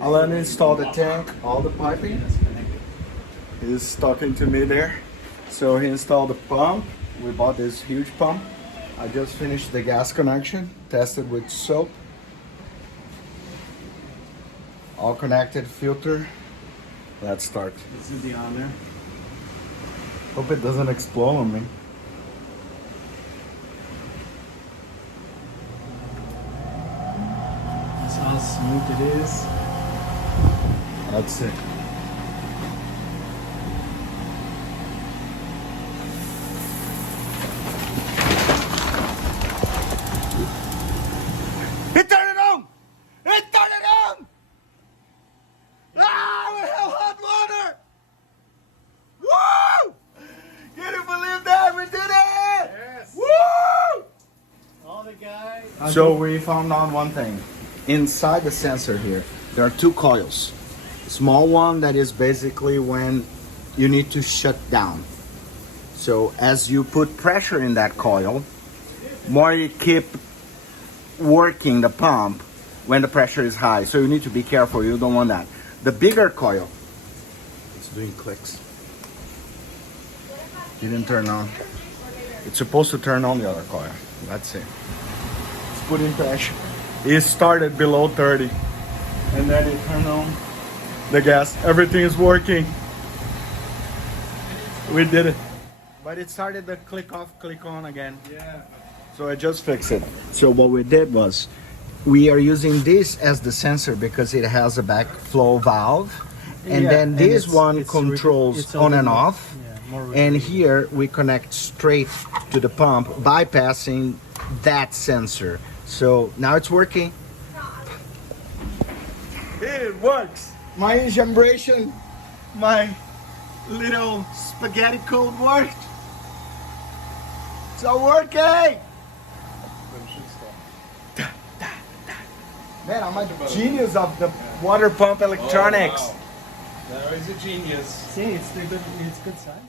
Alan installed the tank, all the piping. He's talking to me there. So he installed the pump. We bought this huge pump. I just finished the gas connection, tested with soap. All connected, filter. Let's start. This is the on there. Hope it doesn't explode on me. That's how smooth it is. That's it. He turned it on! He turned it on! Ah, we have hot water! Woo! Can you believe that? We did it! Yes. Woo! All the guys. So we found out one thing. Inside the sensor here, there are two coils. Small one that is basically when you need to shut down. So as you put pressure in that coil, more you keep working the pump when the pressure is high. So you need to be careful, you don't want that. The bigger coil, it's doing clicks. Didn't turn on. It's supposed to turn on the other coil. That's it. It's putting pressure. It started below 30 and then it turned on the gas. Everything is working. We did it. But it started the click off, click on again. Yeah. So I just fixed it. So what we did was, we are using this as the sensor because it has a backflow valve. And Yeah, then and this it's- one it's controls it's on and more- off. Yeah, more And regular. here we connect straight to the pump, bypassing that sensor. So now it's working. It works. My enjambration, my little spaghetti code worked. It's all working. Man, I'm a genius of the water pump electronics. There is a genius. See, it's good size.